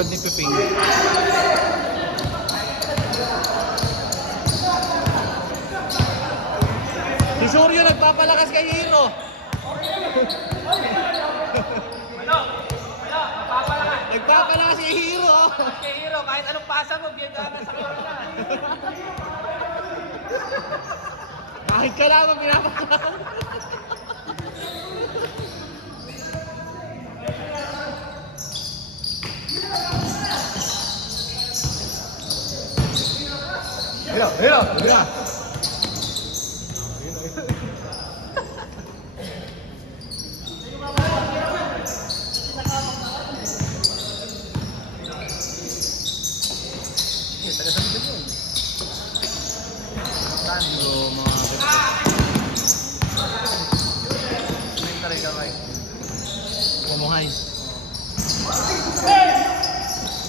agad ni Peping. Si Suryo nagpapalakas kay Hiro. Nagpapalakas si Hiro. Kay Hiro, kahit anong pasa mo, biyan ka na sa kanya. Kahit ka lang ang pinapalakas. Hiro. Pumuhay.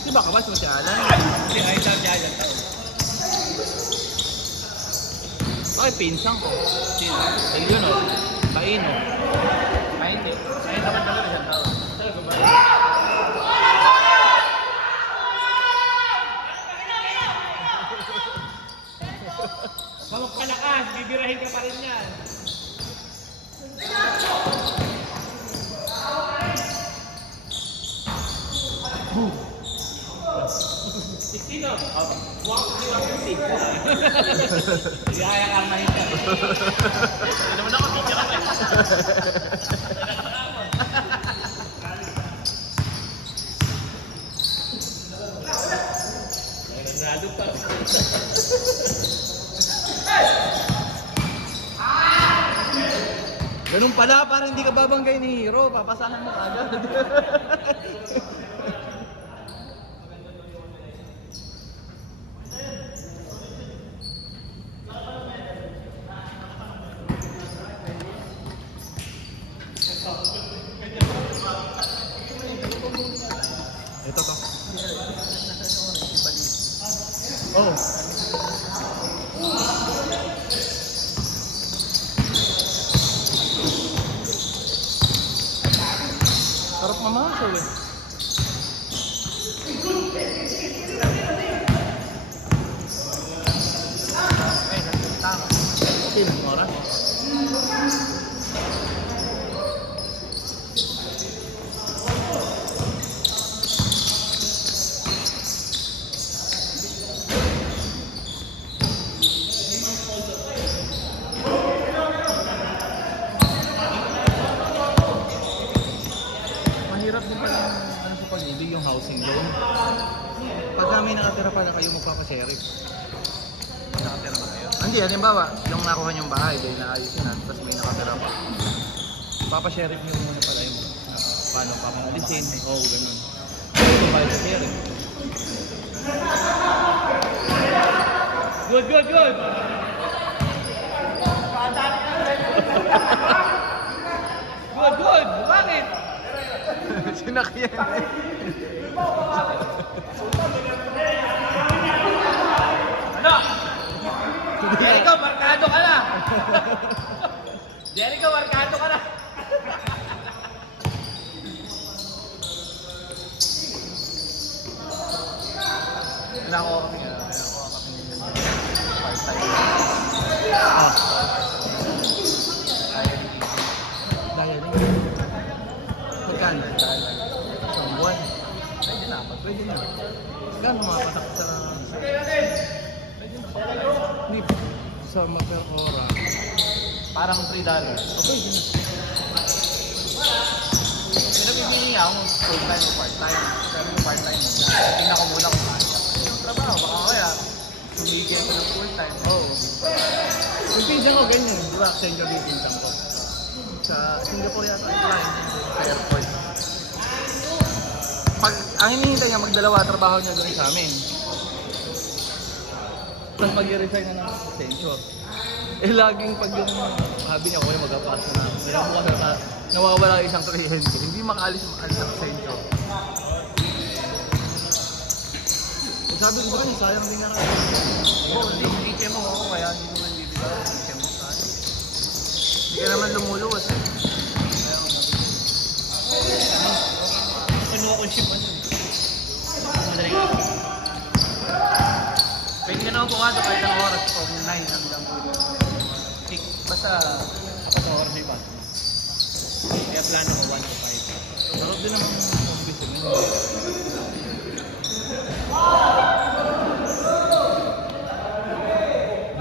Di ba kabas mo si Alan? Hindi, ay sabi niya yan. Bakit pinsang ko? Sino? El yun o. Kaino. Ay, hindi. Ay, naman talaga isang tao. Talaga ba? Palakas, bibirahin ka pa rin yan. Sino? Walk the opposite. Hindi kaya kang mahita. Hindi naman ako, hindi ka Nado pa. Ganun pala, para hindi ka babanggay ni Hiro, papasahan mo agad. Ito to. Oh. Sarap mamasaw eh. Sino? Nora? Mahirap din pala ano sa pag-ibig yung housing loan. Pag may nakatira pala kayo magpapasheriff. Nakatira ba kayo? Hindi, halimbawa, yung nakuha niyong bahay, dahil naayusin na, tapos may nakatira pa. Papasheriff niyo muna pala yung paano papangalisin. Oo, ganun. So, kahit sheriff. Good, good, good. Good, good. Bakit? Sinakyan eh. Ano? Jericho, markado ka na. Jericho, markado ka na. Nakuha kami nga. Nakuha kami part-time. Ah. Dahil magkano? Isang buwan. Pwede na. Pwede na. Gano'n makapatak sa... Nip. Sa Maperora. Parang $3. Okay, din na. Pinabibili niya ako full-time o part-time. Pero yung part-time mo, tingnan ko muna kung kaya. Yung trabaho, baka kaya sumigil ko ng full-time. Oo. Yung pinsan ko ganyan, di ba? Accent kami yung pinsan ko. Sa Singapore yata, sa airport. Ang hinihintay niya, magdalawa trabaho niya doon sa amin. Tapos mag-resign na ng Accenture. Eh laging pag yung sabi niya, kuya mag-pass na. Kaya mo kasi nawawala isang kliyente. Hindi makaalis ng Accenture. Sabi ko ba, sayang din na lang. Oo, hindi kemo ako, kaya hindi ko man bibigay. Hindi kemo sa akin. Hindi ka naman lumuluwas eh. Kaya ako nabi. Ano ako ship ano? naman pumasok kahit ang oras from 9 hanggang 6. Basta, Apat na oras na iba. Kaya plano ko 1 to 5. sarap din naman mag-busy ngayon.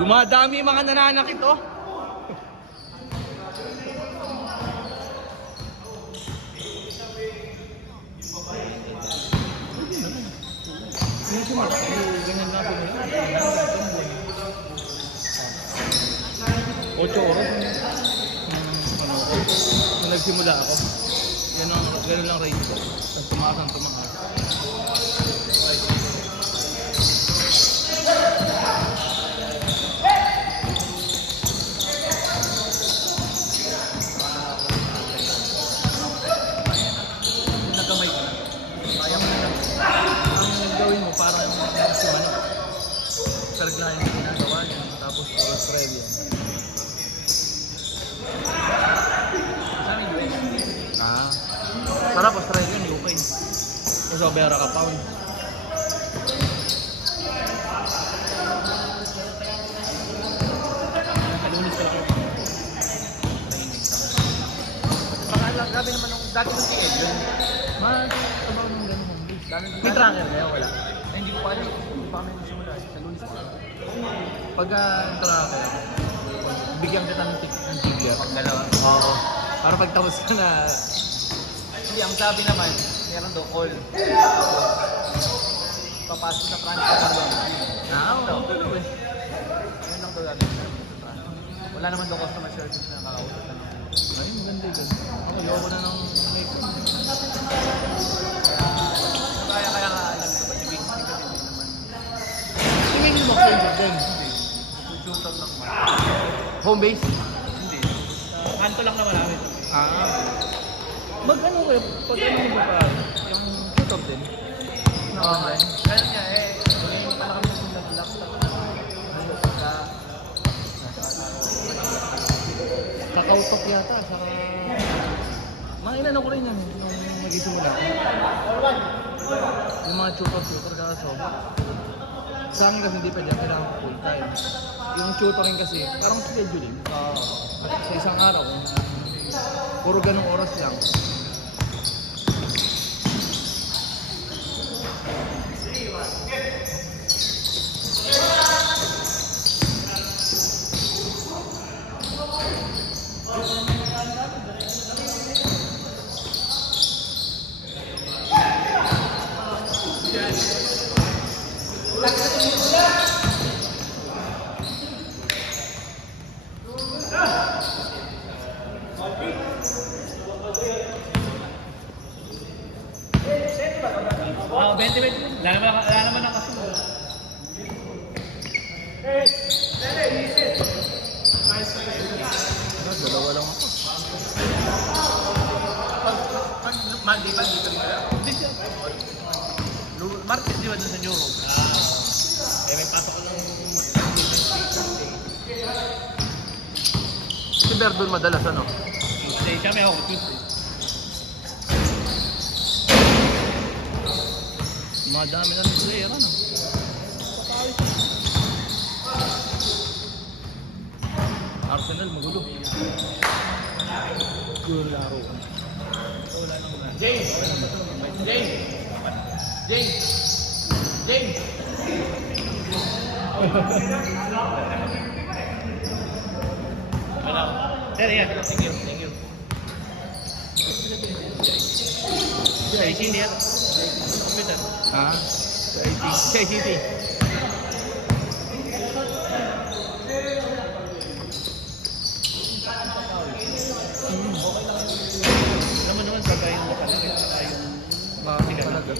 Dumadami yung mga nananakit, oh. Ganyan na po nila. 8 oras. Ano ko? Nung nagsimula ako. Ganun lang range ko. Tapos tumakas ang tumakas. Nagamay ka na. Kaya mo na lang. Ang gawin mo parang si manok. Saraglayan yung ginagawa niya. Tapos Australia. Sarap Australian, UK. Kasi obera ka pound. Kalunis ko lang ako. Grabe naman nung dati ng TL yun. Trabaho ng ganun home base. May tracker kaya wala. Ay, hindi ko pa alam. Hindi pa kami nagsimula. Sa lunes pa. Pag tracker, bigyan kita ng tigya. Pag dalawa. Oo. Para pag tapos ka na, hindi, ang sabi naman, meron daw call. Papasok sa transfer ka doon. Oo. Ayun lang daw gagawin. Wala naman daw customer service na nakakausap ka. Ay, maganda yun. Ako, ayoko na ng make. Kaya nga alam ko ba, si Vince kasi hindi naman. Tingin mo ako yung game. Tutor lang man. Home base? Hindi. Kanto lang naman namin. Mag-ano kayo? Pag-ano mo ba pa? Yung tutor din? Online? Kaya nga ngayon pala kami ng laptop. Kakautok yata, saka... Mga inano ko rin yan, nung nag-isimula ko. Yung mga tutor kaso. Sa akin kasi hindi pwede, kailangan ko full time. Yung tutoring kasi, parang scheduling. At sa isang araw, puro ganong oras lang. Oo, 20 minutes. Wala naman ang kasunod. Dalawa lang ako. Pag Monday pa, dito rin kaya? Market di ba dun sa New Hope? May pasok ko ng Si Verdun madalas ano? Tuesday. Siya may ako Tuesday. Madami na ng player ano? Arsenal magulo. Gulo laro. Wala nang wala. James! Wala ko. Sir, yan. Thank you. Siya, isin yan. Computer. Sa ICT. Naman gagawin mo kasi yung Bakit talaga?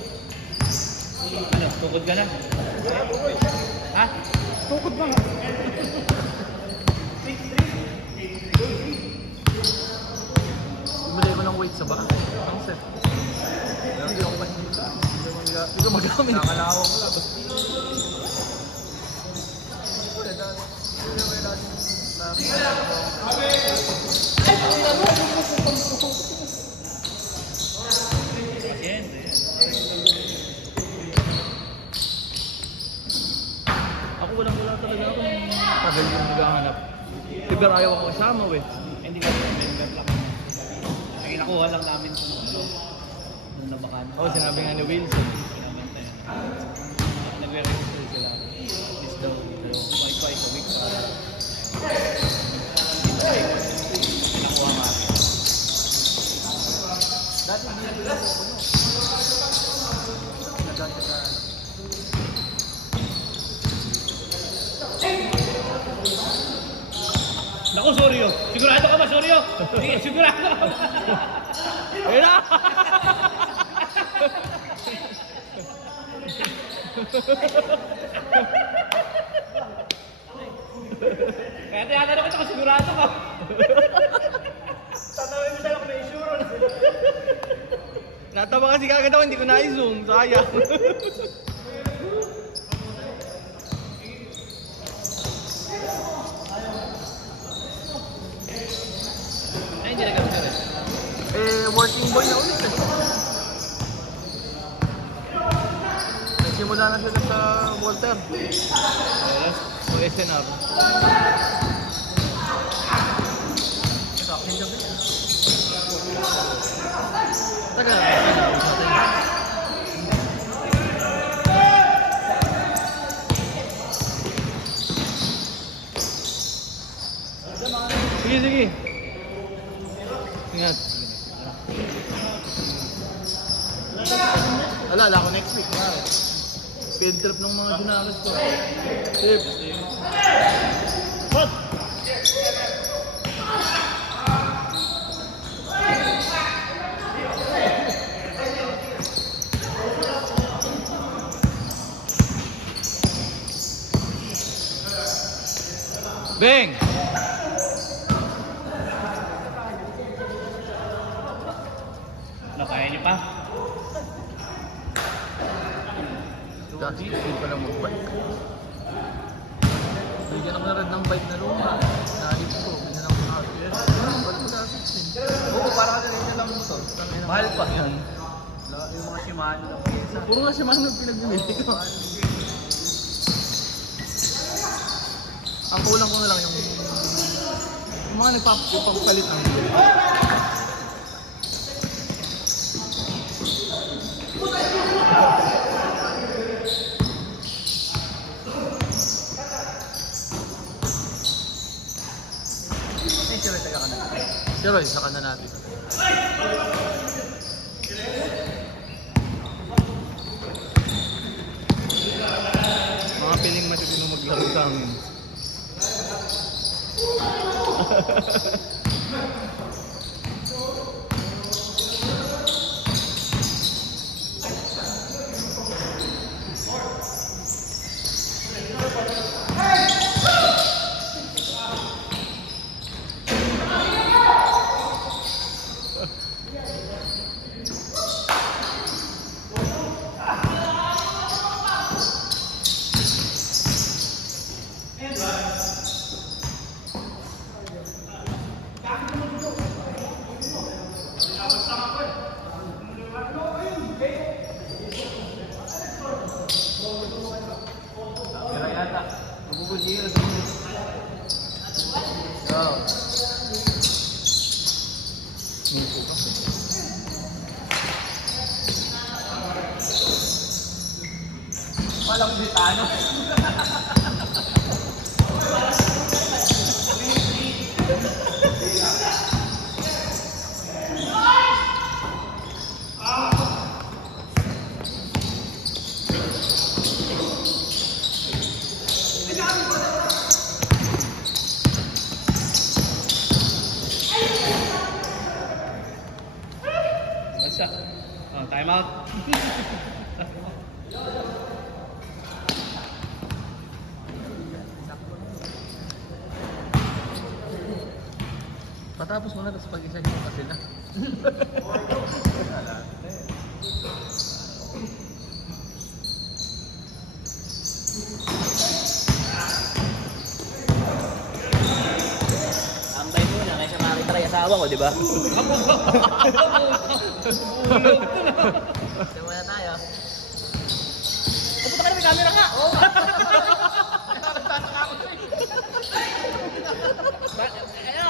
ano, tukod ka na? Ha? Tukod ba nga? Bumili ko ng weight sa baka. Ang set. Hindi ako mahinita. Hindi ko magamit. Nakalawak ko lang. Yan. Ako walang talaga ako tagal yung naghahanap. Pero ayaw ako kasama eh. Hindi kasi member lang. Ay, nakuha lang namin kung ano. Doon na bakan. Oo, sinabi nga ni Wilson. Pinabantay. Nagre-register sila. Is daw, twice a week. Nakuha nga. Dati hindi na pala ako, no? Nagkakita ka. Naku, sorry oh. Sigurado ka ba, sorry oh? Sige, sigurado ka ba? Ayun na! Kaya tinatanong kita kung sigurado ka. Tatawin mo siya ako na insurance. Natama kasi kagad ako, hindi ko na-zoom. Sayang. Ay, hindi na gano'n rin. Working boy na ulit eh. Nagsimula na sila sa Walter. O SNR. Taga na sige, sige. Ingat. Alala ako next week. Field trip ng mga junakis ko. Tip. What? Bang! Ano, kaya niyo pa? Dati, hindi pa lang mag-bike. Bigyan ako na rin ng bike na luma. Nahit ko, binyan ako ng RPS. Balik ko dati. Oo, para ka rin lang mo to. Mahal pa yan. Yung mga Shimano ng pyesa. Puro nga si Mano pinagbibili ko. Ang kulang ko na lang yung mga nagpapapalit ng video. Pero isa ka na natin. Mga piling matitino maglaro sa amin. Walang Britano. Basta. Oh, time out. Patapos mo na, tapos pag-isa nyo pa sila. Ambay muna kaysa makitry asawa ko, di ba? Simula tayo. Pupunta ka na, may camera ka! Oo!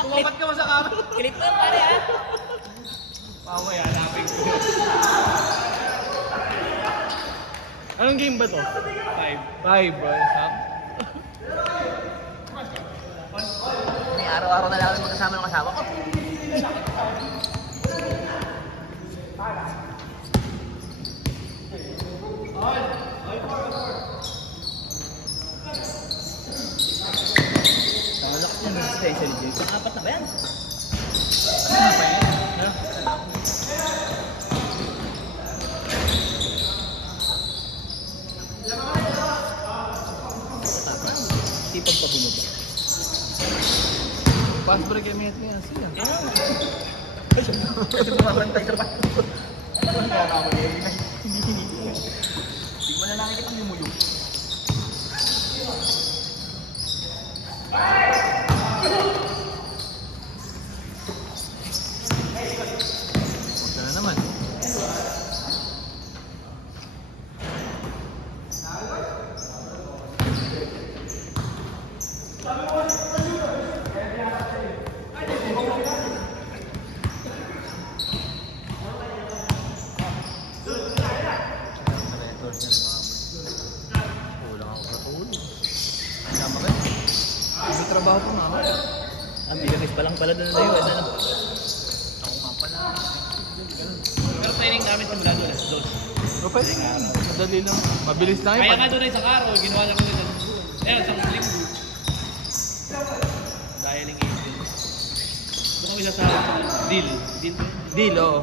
Kumapat ka mo sa kama. Clip lang pare ha. Mamaya, hanapin ko. Anong game ba to? 5. 5, bro. Stop. May araw-araw na lang kami magkasama ng kasama ko. Nakalak niya ng special game. Pang-apat na ba yan? Sipag pa bumaba. Fast break kay Messi yan. Siya. Kasi bumabantay ka pa. Ano nga ako eh? Hindi mo na nakikita ang lumulong. Siya na naman. Kulang ako sa tulog. Tama ka. May trabaho pa mama. Ang bigamis pa lang pala doon na yun. Ano? Ako nga pala. Pero training namin simula doon, alas 2. Pero pwede nga. Madali lang. Mabilis lang Kaya yun. nga doon ay sa karo, ginawa niya ko doon. Ayun, sa linggo. Dialing agent. Doon kami sa deal. Deal. Deal, oo.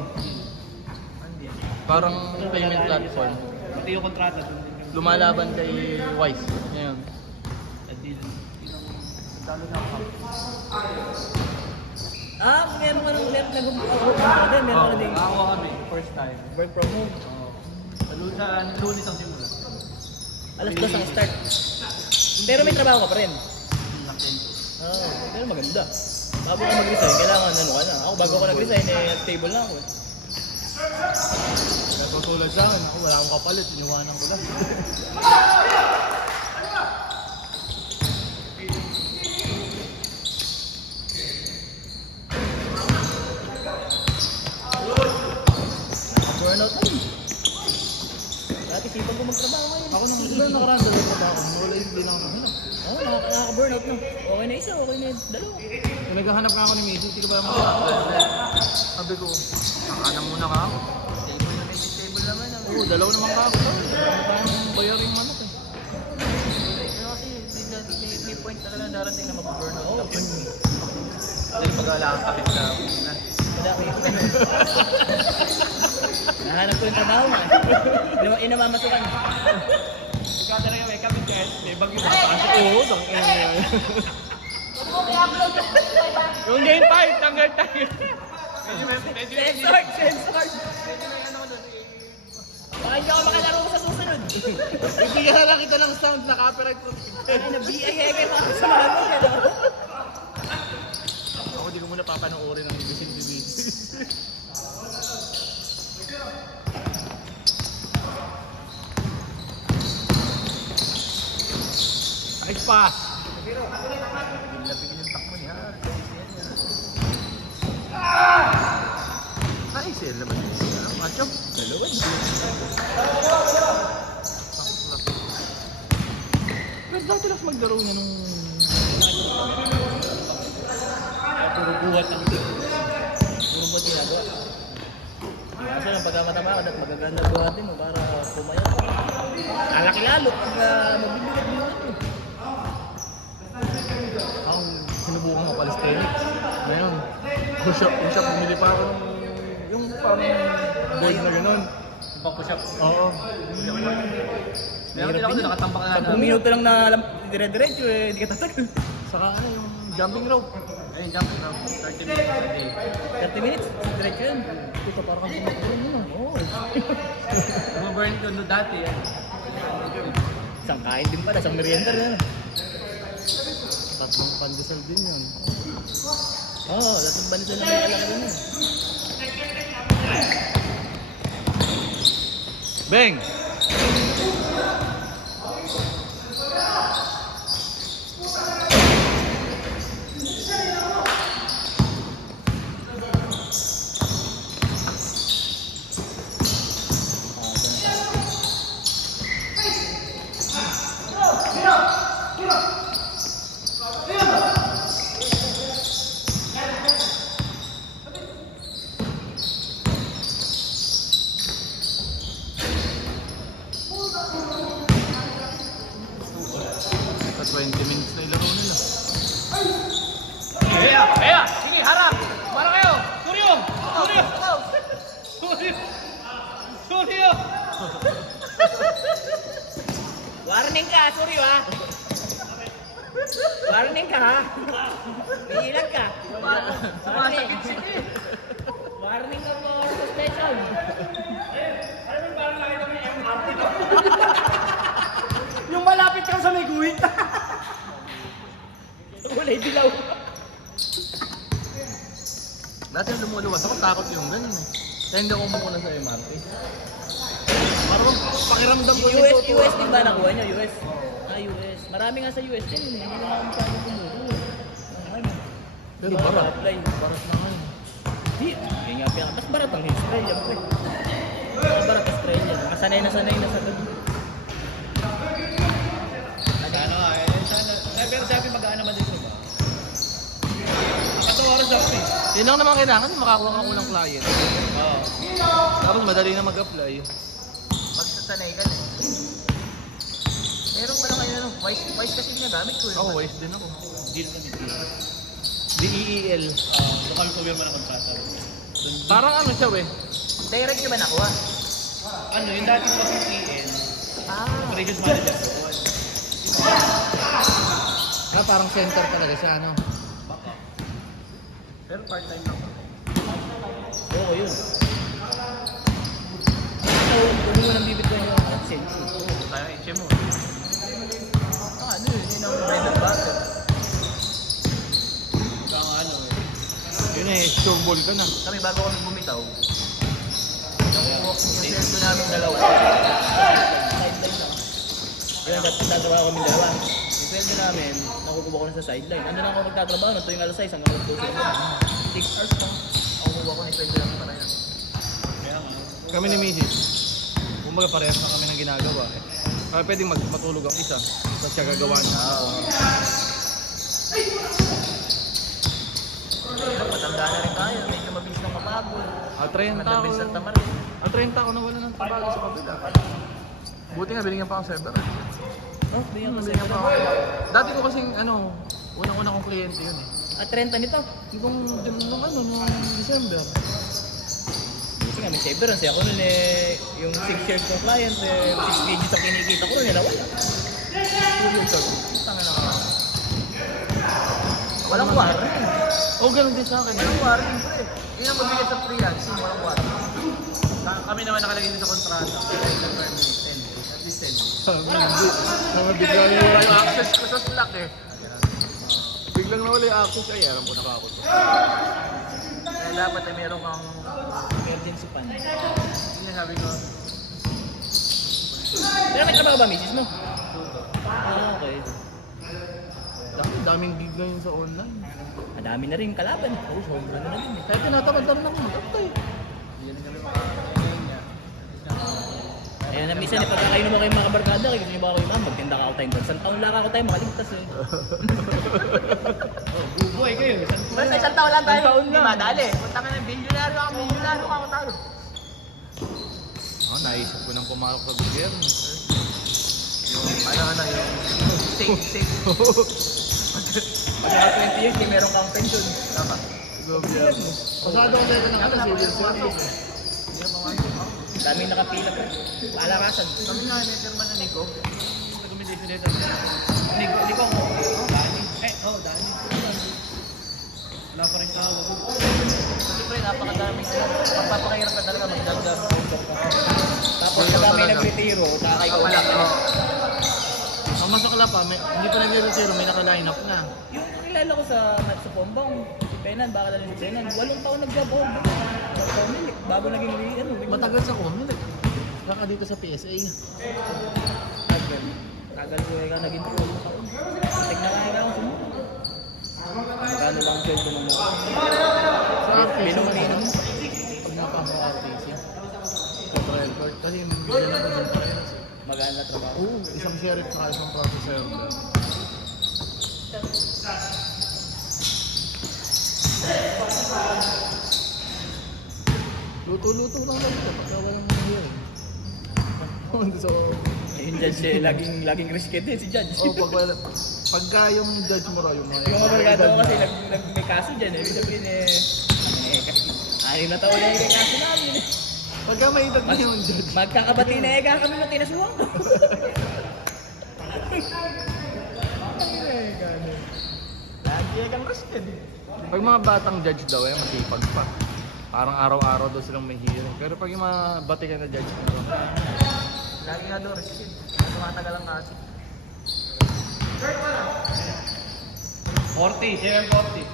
Ano yan? Parang payment platform. Pati yung kontrata doon. Lumalaban kay Wise. Ngayon. Sa deal. Meron ka nung left na work from home. Meron ka din. Nakakuha kami, first time. Work from home. Sa lunes ang simula. Alas 2 ang start. Pero may trabaho ka pa rin. Nakento. Pero maganda. Bago ka mag-resign, kailangan ano ka na. Ako bago ako nag-resign, stable na ako. Kaya patulad sa akin, ako wala akong kapalit. Iniwanan ko lang. Burnout na yun. Dati sipag ko magtrabaho ngayon. Ako nang ilan nakaraan dalawa trabaho. Wala yung hindi lang ako nahanap. Oo, nakaka-burnout na. Okay na isa, okay na dalawa. Kung naghahanap nga ako ni Mason, hindi ka ba makakapala? Sabi ko, nakahanap muna ka ako. Stable na may stable naman. Oo, dalawa naman ka ako. Ano tayong bayaring manok eh. Pero kasi may point talaga na darating na mag-burnout ka. Dahil pag-ala kang kapit sa una. Wala ko yung nahanap ko yung trabaho nga. Inamamasukan. Ikaw talaga may kapit guys. May bagyo na pasok. Oo, tangin na yan. Yung game 5, tanggal tayo. Sensor! Baka hindi ako makalaro sa susunod. Ibigyan na lang kita ng sound na copyright protection. Ay, na-BIA kayo mga kasama mo. Ako di ko muna papanoorin ng Vision TV. Nice pass! Bigla-bigla yung takbo niya. Nice eh, laman yun. Macho? Dalawa. Pero dati lang maglaro niya nung... Puro buhat ang Puro mo ginagawa. Kaso lang pagka matama ka, magaganda buhatin mo para pumaya. Alaki lalo pag mabibigat-bigat mo. Ang sinubukan ko calisthenics. Ngayon, push-up, bumili pa ako ng... Yung parang board na gano'n. pang-push-up. Oo. Meron din ako doon, nakatambak na 10 minuto lang na dire-diretso eh, hindi ka tatagal. Saka ano, yung jumping rope. Ayun, jump from 30 minutes a day. 30 minutes, diretso yun. Ito parang kang tumakbo yun ah. Oo. Bumaburn ko no dati. Isang kain din pala, isang merienda rin. Tatlong pandesal din yun. Oo, datang banito na may alam rin yun. Bang! 20 minutes na ilaro nila. Kaya! Sige, harap! Para kayo! Suryo! Suryo! Suryo! Suryo! Warning ka, Suryo ha. Warning ka ha. Pigilan ka. Sumasakit si Kim! Warning ka for suspension. Yung malapit ka sa may guhit! Wala dilaw. Dati yung lumuluwas ako, takot yung ganun eh. Kaya hindi ako muna sa MRT. Parang pakiramdam ko US din ba nakuha nyo? US? US. Marami nga sa US din. Hindi na ako masyado kumuha. Pero barat. Apply. Barat na ngayon. Hindi. Kaya nga pinaka. Mas barat ang Australia. Mas barat Australia. Masanay na sa ganun. Pero sabi magaan naman dito ba? Kato oras sa office. Yun lang naman kailangan, makakuha ka unang client. Oo. Tapos madali na mag-apply. Magsasanay ka na. Meron pa na kayo ano, Wise kasi ginagamit ko. Ako, wise din ako. Deal na dito. DEEL. Lokal ko yung mga kontrata. Parang ano siya eh. Direct nyo ba nakuha? Ano, yung dati ko sa TN, operations manager. Parang center talaga siya, ano. Pero part-time lang. Oo, yun. So, kung mo nang bibit ko yung AdSense. Tayo, HMO. Ano yun? Yun ang bread and butter. Kang ano Yun eh, showball ka na. Kami bago kami bumitaw, yung sweldo namin dalawa. Sideline lang. Yun, nagtatrabaho kami dalawa. Yung sweldo namin, nakukuha ko na sa sideline. Ano lang ako magtatrabaho, no? Tuwing alas 6 hanggang alas 12. 6 hours lang. Ako kukuha ko na yung sweldo namin para yan. Kaya nga. Kami ni Mrs. Kumbaga parehas na kami ng ginagawa. Kaya pwedeng matulog ang isa. Tapos siya gagawa niya. Matanda na rin tayo, medyo mabilis nang mapagod. 30 ako. Mabilis ang tamarin. 30 ako nawala ng trabaho sa kabila. Buti nga, binigyan pa ako server. Oh, bigyan ko Binigyan pa ako. sa'yo. Dati ko kasing ano, unang-unang kong kliyente yun eh. At 30 nito. Nung December. Kasi nga may severance eh. Ako nun eh, yung 6 shares ng client eh, 6 digits ang kinikita ko nun nila wala. Tanga na ka. Walang warning. Oh, ganun din sa akin. Walang warning pre. Yun ang mabigat sa freelancing, walang warning. Kami naman nakalagay din sa kontrata. At least 10. Mga bigla yung access ko sa Slack eh. Biglang nawala yung access. Ay, alam ko na ako. Kaya dapat eh meron kang emergency fund. Yun sabi ko. Pero may trabaho ba misis mo? Okay. Daming gig na yun sa online. Madami na rin kalaban. Oo, sobra na rin eh. Kaya tinatamad-tamad ako mag-apply. Ayan na minsan eh, pagka kayo naman kayo mga kabarkada, kayo gusto nyo ba kayo ma'am, magtinda ka ako tayo. Isang taon lang ako tayo, makaligtas eh. Buhay kayo. Basta isang taon lang tayo, hindi madali. Punta ka ng bilyonaryo ako tayo. Oh, naisip ko nang pumarok sa gobyerno. Yung safe. Pag naka 20 years, may meron kang pension. Tama. Gobyerno. Pasado ko dito ng civil service. Daming nakapila pa. Palakasan. Kami nga, may firma na Nico. Recommendation letter. Nico ako. Dani. Dani. Wala pa rin tawag. Kasi pre, napakadami. Magpapakahirap ka talaga magdagdag. Tapos Ayun pag may talaga. nagretiro, nakakaikaw ka. Ang masakla pa, hindi pa nag-retiro, may naka-line up na. Yung nakilala ko sa Pombong, si Penan, baka lang si Penan, 8 taon nag-job hold. Bago naging ano. Matagal sa Comelec. Baka dito sa PSA. Tagal ko ka naging 2 taon. Tignan ka ako sumunod. Magkano lang ang sweldo mo? Sa RTC, Binong-binong. pag nakapang RTC. Sa record. Kasi bigyan ako ng parehas. Magana na trabaho. Oo, isang sheriff na isang processor. Luto-luto lang lang ito pagka walang nangyayari. Doon sa... Eh, Yung judge eh, laging risky din si judge. Oh, pagka yung judge mo raw, yung mga... Yung mga barkada ko kasi may kaso dyan eh. Ibig sabihin anim na taon na yung kaso namin eh. Pagka may edad na yung judge. Magkakabati na kami nung kinasuhan ko. Lagi kang risky din. Pag mga batang judge daw, masipag pa. Parang araw-araw daw silang may hearing. Pero pag yung mga batikan na judge, Lagi nga doon risky. Tumatagal ang kaso. 40, 740.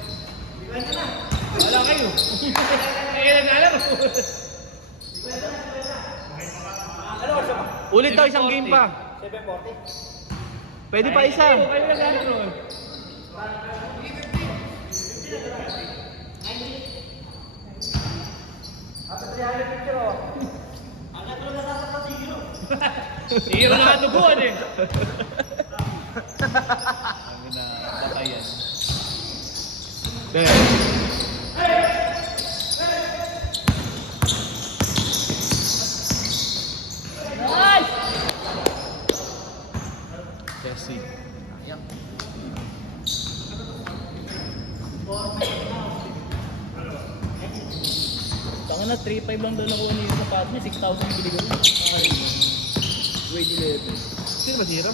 Wala kayo. Kaya nag-alam. ulit daw isang game pa. 740? Pwede pa isa. Kayo nag-alam. Hero na katubuan eh. Kami na batayan. Nice! Chelsea. Ayan. Tanga na, 3.5 lang daw nakuha niya yung sapat niya, 6,000 yung bilig ko. Grade 11. Sino ba si Hero?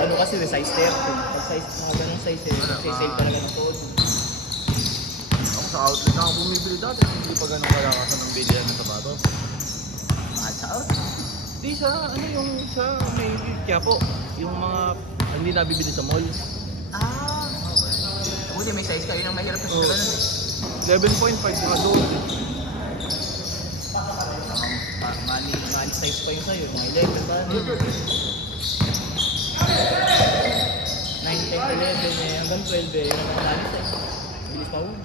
Ano kasi, resize 30. Pag size, mga ganong size eh, save talaga ng code. Ako sa outlet na ako bumibili dati. Hindi pa ganun kalakasan ng bilihan ng sapatos. Mahal sa out. Di sa, yung sa may Quiapo. Yung mga hindi nabibili sa mall. Ah, buti may size ka, yun ang mahirap kasi talaga nun eh. 11.5 mga doon. Mali size pa yun sa'yo, mga 11 ba? 9, 10, 11 eh, hanggang 12 eh, yun ang mga mali size. Bilis pa ulos.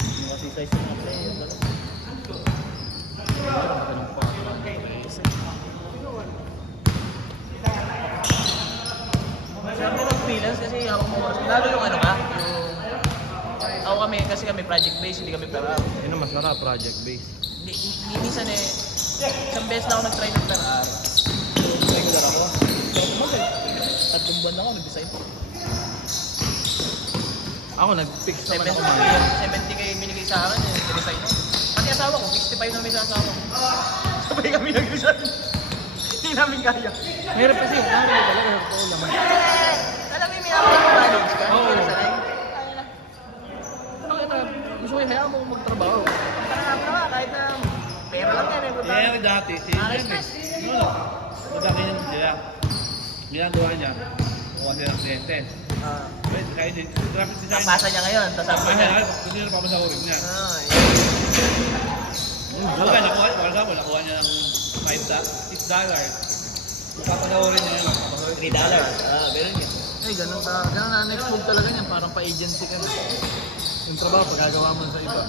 Yung kasi size ng mga player talaga. Sabi ng freelance kasi ako mo, lalo yung ano ka, yung ako kami, kasi kami project based, hindi kami per hour. Yun ang masarap, project based. Minsan eh, isang beses na ako nag-try ng per hour. Regular ako. Tatlong buwan na ako nag-design. Ako nag-fix naman 70 ako man. 70k binigay sa akin eh, nag-design ako. Pati asawa ko, 65 na may sa asawa ko. Sabay kami nag-design. Hindi namin kaya. Mahirap kasi yung araw talaga. Totoo lang. Alam mo yung minamahal-manage ka? Oo. Pero sanay. Bakit gusto ko hayaan mo magtrabaho. Parang nga, kahit na pera lang yan eh. Kaya yung dati, si Nakaka-stress. Madami yan sila. Ginagawa niya. Kuha sila ng kliyente. Pwede, kaya din. Graphic design. Napasa niya ngayon, tapos sabi Kaya niya. gusto niya papasahurin niya. Ah, Kaya nakuha, for example, nakuha niya ng $6. Papasahurin niya yun. $3. Ah, ganun yun. Eh, ganun ka. Ganun na next move talaga niyan. Parang pa-agency ka na. Yung trabaho, pagkagawa mo sa iba.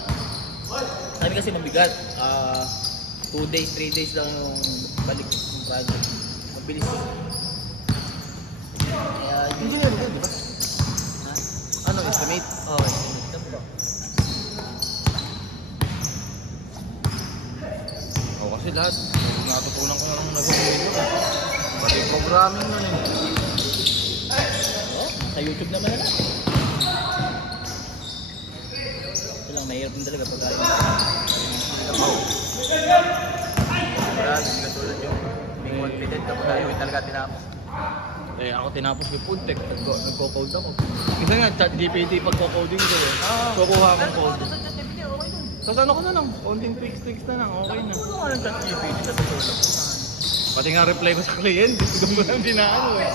Sabi kasi mabigat. 2 days, 3 days lang yung balik yung project. Mabilis. Kaya yun. Engineer ka, di ba? Ha? Ano, estimate? Oo, estimate lang bro. Oo, kasi lahat. Natutunan ko na nung nag-video. Pati programming nun eh. Oo, sa YouTube naman na. Ito lang, mahirap din talaga pag ayun. Kaya yung katulad yung being confident kapag ayun talaga tinapos. Eh, ako tinapos yung food tech. Nagko-code ako. Isa nga, chat GPT pagko-coding ko eh. Kukuha akong code. Sa ChatGPT, okay dun. Tapos ano ko na lang, konting tweaks na lang, okay na. Ano nga ng ChatGPT sa tutulog? Pati nga reply ko sa client, gusto ko lang dinaano eh.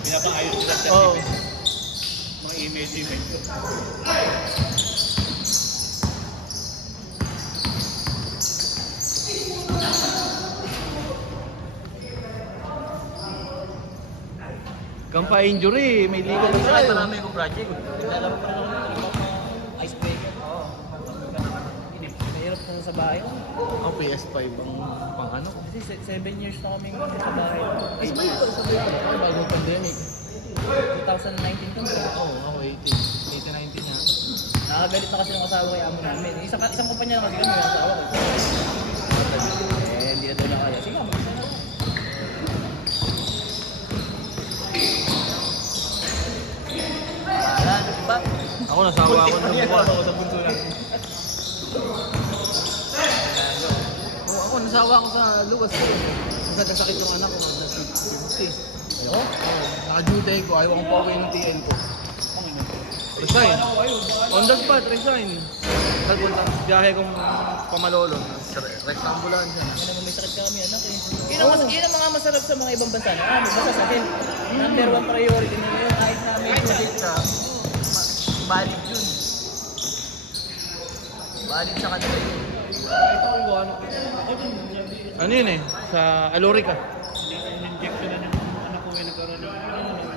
Pinapaayos sila sa Oo. mga email. Kampa injury, may legal na Kahit tayo. marami akong project, naglalaro pa rin ako ng ibang mga icebreaker. Oo. Mahirap na sa bahay. Ako PS5 ang pang ano. Kasi 7 years na kami sa bahay. Sabay ko, ay bagong pandemic. 2019 kami. Oo, ako 18, 19 na. Nakagalit na kasi ng asawa kay amo namin. Isang kumpanya na kasi kami yung asawa ko. Hindi na daw na kaya. Sige, mag-isa na. Wala, diba? Ako nasawa ako ng buwan. Sa bunso lang. Oo, ako nasawa ako sa luwas ko. Kasi nasakit yung anak ko, nag-50. Ano? Naka-due day ko, ayaw kong pauwi ng TN ko. Resign. On the spot, resign. Nagpunta, biyahe kong pamalolo. Rex na ambulansya. Kaya naman may sakit kami anak eh. Yun ang mga masarap sa mga ibang bansa na basta sa akin. Number 1 priority nila yun. Kahit na may sakit ka, valid yun. Valid sa kanila yun. Ano yun eh? Sa Alorica. Injection na yung anak ko may nagkaroon ng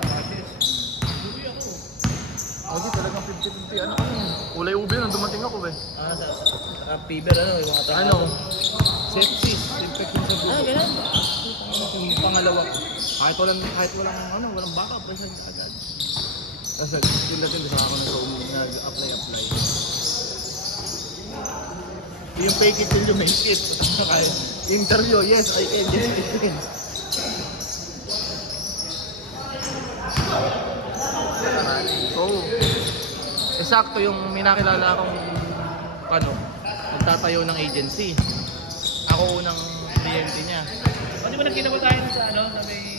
rashes. O di talagang 50-50 ano kami. Kulay ube nung dumating ako eh. Sa fever yung mga tao. Ano? Sepsis. Infection sa dugo. Ganun. Yung pangalawa. Kahit walang backup. Resign ka agad. Kasi yun natin sa ako nag-apply. Yung fake it till you make it. Interview, yes, I can. Yes, I can. So, eksakto yung may nakilala akong nagtatayo ng agency. Ako unang kliyente niya. Di ba nagkita ko tayo sa ano, sa may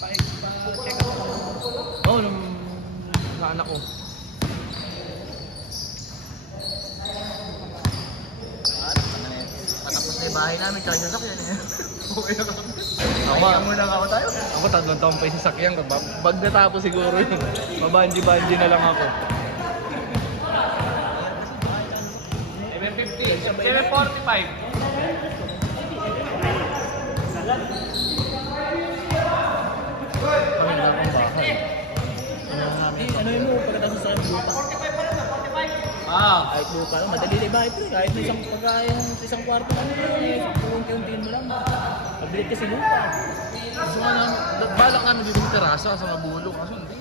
pa-check up? Oo, nung sa anak ko. Patapos na yung bahay namin, tsaka yung sasakyan eh. Okay na kami. Kaya muna ako tayo. Ako 3 taon pa yung sasakyan ko. Bag natapos siguro yun. Mabanji-banji na lang ako. 750, 745. Kami na akong bahay. Ano yun mo, pagkatapos sa buta. Kahit buka lang, madali na ibahay ito eh. Kahit may isang pagkain, isang kwarto lang eh. Unti-untiin mo lang. Mabilit kasi lupa. Gusto nga namin, balak namin dito sa terasa sa Mabulok. Kaso hindi.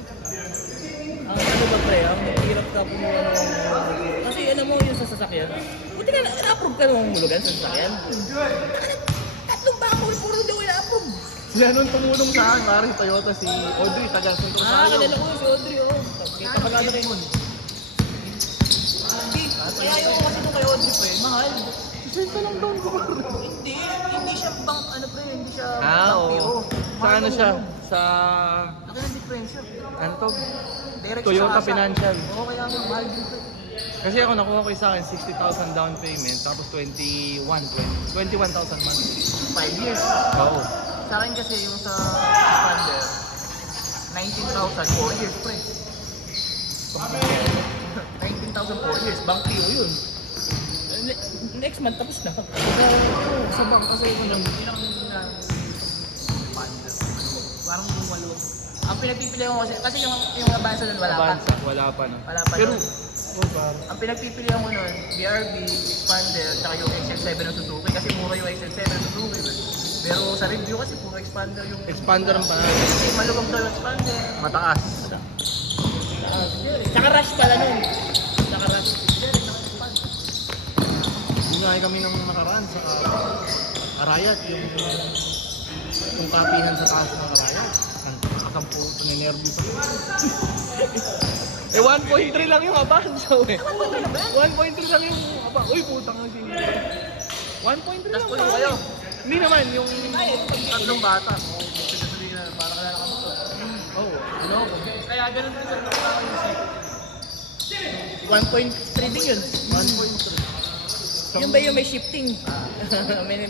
Ang ano ba pre, ang hirap ka kumuha ng kasi ano mo yung sa sasakyan. Buti ka na-approve ka nung mulugan sa sasakyan. Tatlong bako, puro daw na-approve. Siya nun tumulong sa akin, Mari Toyota, si Audrey, taga Sentro Sayo. Kalala ko si Audrey oh. Kita pag ano rin mo. Hindi, kaya yung kasi nung kay Audrey pre, mahal. Senta lang doon ko. Hindi siya bang ano pre, hindi siya Oo. Sa ano siya? Sa, Ano yung diferensya? ano to? Direct Toyota sa asa. Financial. Oo, kaya nga mahal din pre. Kasi ako nakuha ko sa akin 60,000 down payment, tapos 21,000 monthly. 5 years. Oo. Sa akin kasi yung sa expander, 19,000, 4 years pre. 19,000, 4 years, bank PO yun. Next month tapos na. Sa bank kasi yun yung Ilang na expander. Parang gumalo. Ang pinagpipili ko kasi yung Avanza nun wala pa. Avanza, wala pa no. Wala pa Pero, nun. par. Ang pinagpipilian ko nun, BRB, Expander, tsaka yung XL7 ng Suzuki kasi mura yung XL7 ng Suzuki. Pero sa review kasi puro Expander yung... Expander ang pangalan. Kasi malugong daw yung Expander. Mataas. Tsaka rush pala nun. Tsaka rush. Binahay kami ng nakaraan sa Arayat, yung kapihan sa taas ng Arayat. Nakasampu, nanginervous ako. Eh 1.3 lang yung Avanza eh. 1.3 lang yung Avanza. Uy, putang na siya. 1.3 lang. Tapos puno kayo. Hindi naman, yung Tatlong bata. Sinasabihin na parang kailangan ka mo to. oh, ano ko. Kaya ganun din sa mga tao yung 1.3 din yun. 1.3. Yung ba yung may shifting?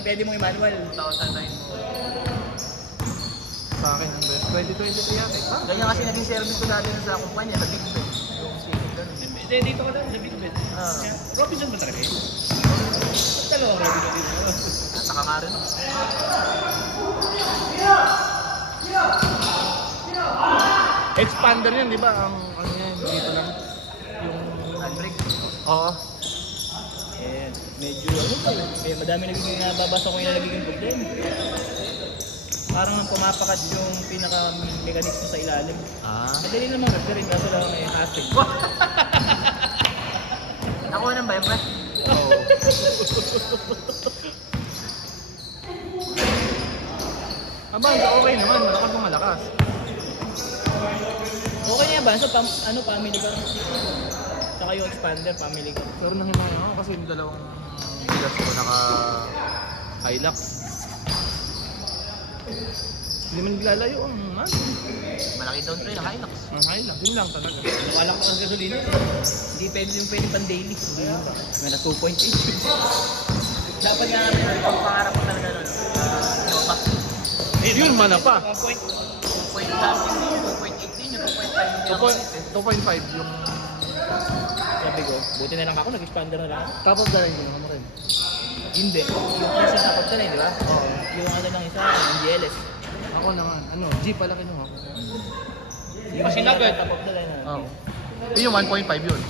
Pwede mong i-manual. 2009. Sa akin, 2023 yata. Ah, Ganyan kasi naging service ko dati sa kumpanya, sa Big Ben. Yung sikip ganun. Dito ka lang, sa Big Ben. Robinson ba talaga yun? Dalawang Robinson dito. Saka nga rin. Expander yan, di ba? Ang ano yan, dito lang. Yung Handbrake. Oo. Eh, medyo ano pa eh. Madami naging nababasa ko yung nagiging problem. Parang ang pumapakat yung pinaka-mechanism sa ilalim. Madali naman kasi rin kaso lang may hassle. Nakuha ng ba yun, pre? Oo. Avanza, okay naman. Malakas kung malakas. Okay na yan ba? So, family ka? Saka yung expander, family ka. Pero nahinaya ako kasi yung dalawang bigas ko naka Hilux. Hindi man naglalayo ang Malaki down trail, Hilux. Hilux. Yun lang talaga. Wala ko ang gasolina. Hindi pwede pang daily. May na 2.8. Dapat nga namin ang pangarap ko talaga nun. Nova. Yun, mana pa. 2.8 din yung 2.5 2.5 yung... Sabi ko, buti na lang ako, nag-expander na lang ako. Tapos dala yun mo rin. Hindi. Yung isa na top na di ba? Oo. Yung ano lang isa, yung GLS. Ako naman. Ano, G pala kinuha ko. Yung Kasi nugget. top of the line na. Oo. Yun yung 1.5 yun.